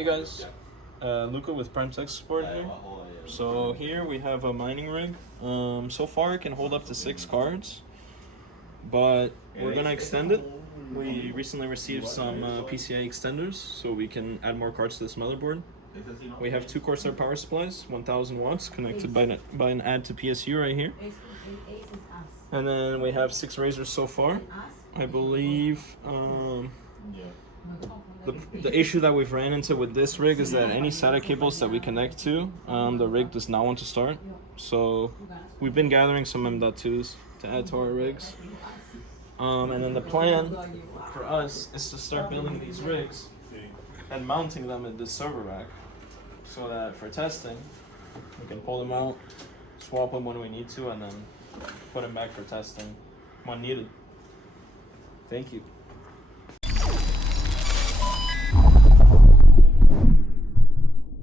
Hey guys, Luca with Prime Tech Support here. So here we have a mining rig. So far it can hold up to 6 cards, but we're gonna extend it. We recently received some PCI extenders, so we can add more cards to this motherboard. We have 2 Corsair power supplies, 1000 watts, connected by an add to PSU right here. And then we have 6 razors so far. I believe the issue that we've ran into with this rig is that any SATA cables that we connect to, the rig does not want to start. So we've been gathering some M.2s to add to our rigs. And then the plan for us is to start building these rigs and mounting them in this server rack, so that for testing, we can pull them out, swap them when we need to, and then put them back for testing when needed. Thank you.